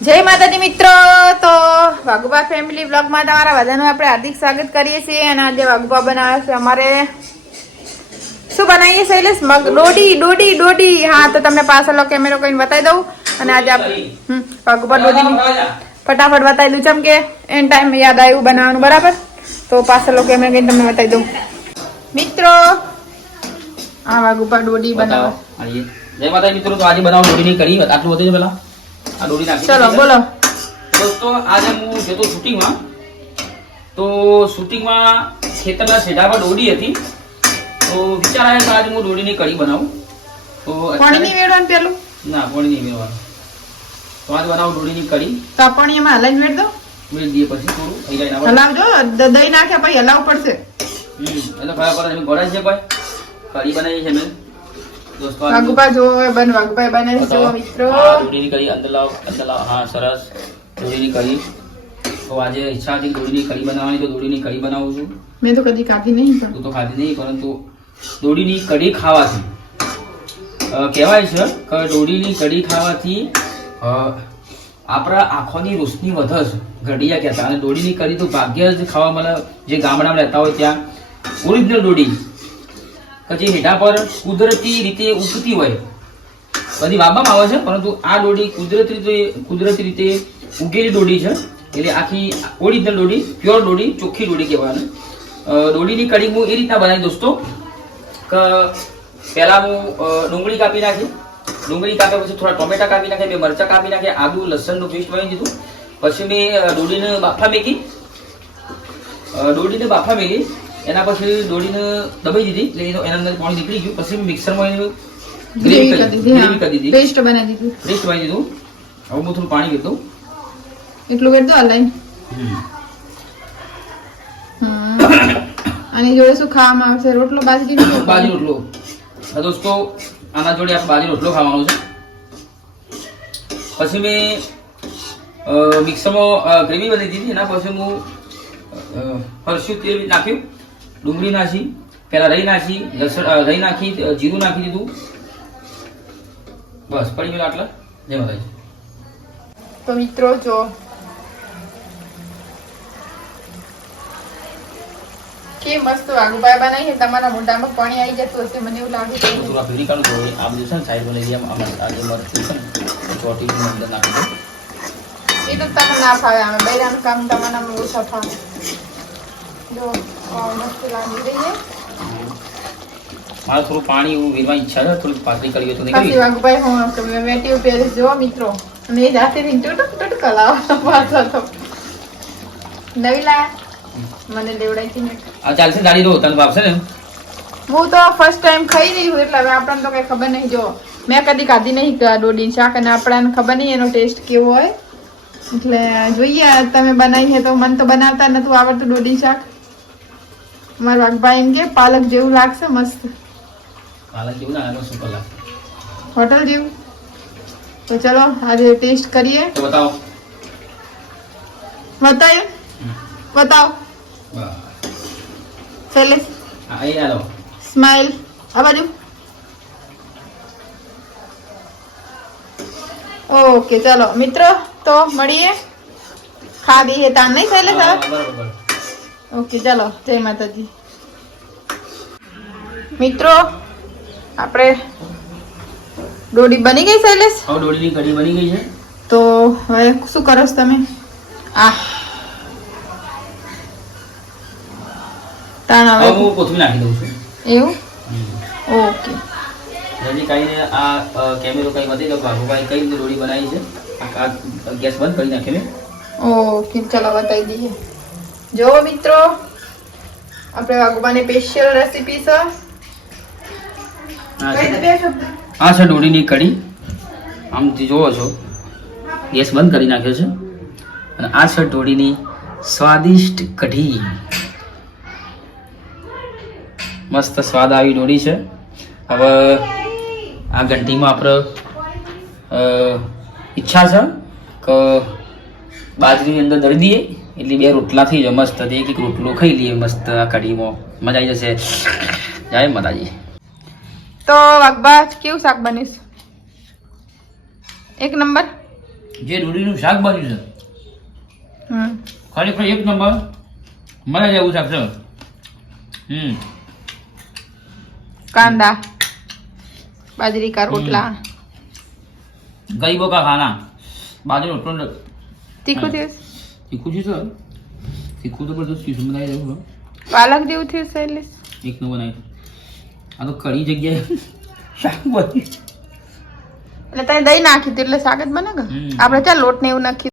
જય માતાજી મિત્રો. તો વાઘુબા ફેમિલી બ્લોગમાં તમારા બધાનું આપણે હાર્દિક સ્વાગત કરીએ છીએ અને આજે વાઘુબા બનાવે છે અમારે શું બનાવીએ છીએ મગ દોડી દોડી દોડી હા તો તમને પાછળનો કેમેરો કરીને બતાવી દઉં. અને આજે આપણે વાઘુબા દોડીની ફટાફટ બતાવી દઉં ચમ કે એન ટાઈમ યાદ આવ્યું બનાવવાનું બરાબર? તો પાછળનો કેમેરો કરીને તમને બતાવી દઉં. મિત્રો આ વાઘુબા દોડી બનાવો. જય માતા મિત્રો તો આજે બનાવું દોડીની કરી આટલું વધે છે પેલા. આ દોરી નાખી ચલો બોલો. દોસ્તો આજે હું જતો શૂટિંગમાં. તો શૂટિંગમાં ખેતરના છેડા પર દોડી હતી. તો વિચાર આવ્યો કે આજે હું દોડીની કઢી બનાવું. તો પાણીની વેડવાનું પેલું? ના પાણી નહીં મેળવાનું તો આજે બનાવું દોડીની કઢી. તો પાણી એમાં હલાઈને વેડ દો. મેળ દઈએ પછી થોડું જાય હલાવજો દહીં નાખ્યા પછી હલાવવું પડશે. એટલે પડે તમે ગોળા છે કોઈ કઢી બનાવી છે મેં. દોસ્તો જો બન વાઘુભાઈ બનાવી જો મિત્રો. દોડીની કઢી અંદર લાવ અંદર લાવ. હા સરસ. દોડીની કઢી તો આજે ઈચ્છા હતી દોડીની કઢી બનાવવાની તો દોડીની કઢી બનાવું છું. મેં તો કદી કાઢી નહીં પણ. તું તો ખાધી નહીં પરંતુ દોડીની કઢી ખાવાથી. કેવાય કહેવાય છે કે દોડીની કઢી ખાવાથી આપણા આંખોની રોશની વધે છે. ઘડિયા કહેતા. અને દોડીની કઢી તો ભાગ્ય જ ખાવા મળે. જે ગામડામાં રહેતા હોય ત્યાં. ઓરિજિનલ દોડી કે જે હેઠા પર કુદરતી રીતે ઉગતી હોય. બધી વાવવામાં આવે છે, પરંતુ આ દોડી કુદરતી રીતે કુદરતી રીતે ઉગેલી દોડી છે. એટલે આખી ઓરિજિનલ દોડી પ્યોર દોડી ચોખ્ખી દોડી કહેવાનું દોડીની કડી હું એ રીતના બનાવી દોસ્તો. કે, પહેલાં હું ડુંગળી કાપી નાખી. ડુંગળી કાપ્યા પછી થોડા ટોમેટા કાપી નાખ્યા, બે મરચાં કાપી નાખ્યા, આદુ, લસણનું પેસ્ટ બનાવી દીધું. પછી મેં દોડીને બાફા મેકી દોડીને બાફા મેકી એના પછી દોડીને દબાઈ દીધી. એટલે એનો- એના અંદર પાણી નીકળી ગયું. પછી મિક્સરમાં એનું ગ્રેવી કરી કરી દીધી કરી દીધી. પેસ્ટ બનાવી દીધું. પેસ્ટ બનાવી દીધું. હવે હું થોડું પાણી કીધું એટલું દો હલાઈને અને જોડે શું ખાવામાં આવશે? રોટલો બાજરી બાજરી રોટલો. હા દોસ્તો આના જોડે આપણે બાજરી રોટલો ખાવાનો છે. પછી મેં મિક્સરમાં ગ્રેવી બની દીધી. એના પછી હું અ, ફરસ્યું તેલ નાખ્યું. ડુંગળી નાખી પહેલા રહી નાખી રહી નાખી જીરું નાખી દીધું. બસ પડી ગયું આટલા. જય માતાજી. તો મિત્રો જો. કે મસ્ત વાઘુભાઈ બનાવી તમારા મોઢામાં પાણી આવી જતું હશે મને એવું લાગે છે. થોડું આ કાઢું તો આ બધું છે ને સાઈડમાં લઈ લઈએ આમાં આ મરચું છે ને એ ચોટી અંદર નાખી દઉં. એ તો તમને ના ફાવે અમે બૈરાનું કામ તમારામાં ઓછા ફાવે. જો. મસ્ત મારે થોડું પાણી એવું વીરવાની ઈચ્છા છે થોડું પાતળી કરી તો નીકળી વાઘુભાઈ હું તમે વેટી પહેરીશ જોવો મિત્રો. અને એ જાતેથી ટુટુક ટુટુક કલાવો પાછો તો. નવી લાયા મને લેવડાઈ હતી આ ચાલશે દાડી રો તને ભાવશે ને હું તો ફર્સ્ટ ટાઈમ ખાઈ રહી છું એટલે હવે આપણને તો કઈ ખબર નહીં. જો મેં કદી ખાધી નહીં દોડી શાક અને આપણને ખબર નહીં એનો ટેસ્ટ કેવો હોય. એટલે જોઈએ તમે બનાવી છે તો મને તો બનાવતા નતું આવડતું દોડી શાક. મારા વાઘભાઈ એમ કે પાલક જેવું લાગશે મસ્ત પાલક જેવું ના એનો શું કલાક હોટલ જેવું તો ચલો આજે ટેસ્ટ કરીએ તો બતાવો બતાવ્યું બતાવો બસ. શૈલેષ આ અહીં આલો સ્માઈલ આ બાજુ ઓકે ચલો મિત્રો તો મળીએ ખાધી હે તાન નહીં શૈલેષ હા, હવે બરાબર બરાબર. ઓકે ચાલો જય માતાજી. મિત્રો આપણે ડોડી બની ગઈ શૈલેષ? હા દોડીની કઢી બની ગઈ છે. તો હવે શું કરો છો તમે? આ. તાણ હવે હું કોથમી નાખી દઉં છું. એવું. ઓકે રજી કાઢીને આ કેમેરો કઈ બતાવી દો ભાગુભાઈ કઈ દોડી બનાવી છે? આ આ ગેસ બંધ કરી નાખે ને ઓકે ચલો બતાવી દઈએ. જો મિત્રો આપણે વાઘુબાની સ્પેશિયલ રેસીપી છે. આ છે- દોડીની કઢી. આમ જે જોવો છો ગેસ બંધ કરી નાખ્યો છે. અને આ છે ડોડીની સ્વાદિષ્ટ કઢી. મસ્ત સ્વાદ આવી ડોડી છે. હવે આ ઘંટીમાં આપણે ઈચ્છા છે કે બાજરીની અંદર દળી દઈએ. એટલે બે રોટલા થઈ જાય મસ્ત એક એક રોટલો ખાઈ લઈએ મસ્ત આ કઢીમાં. મજા આવી જશે. જાય માતાજી તો વાઘબા કેવું શાક બનીશ એક નંબર? જે ડુડીનું શાક બન્યું છે. હમ. ખરેખર એક નંબર. મજા જેવું શાક છે. હમ. કાંદા બાજરી કા રોટલા ગરીબો કા ખાના? બાજરી રોટલો તીખું થયું તીખું છે સર? તીખું તો બધું તીખું બનાવી દઉં પાલક જેવું થયું શૈલેષ એક નું બનાવી આ તો કડી જગ્યાએ શાક બની એટલે ત્યાં દહીં નાખી હતી એટલે શાક જ બને આપણે ચાલ લોટ ને એવું નાખી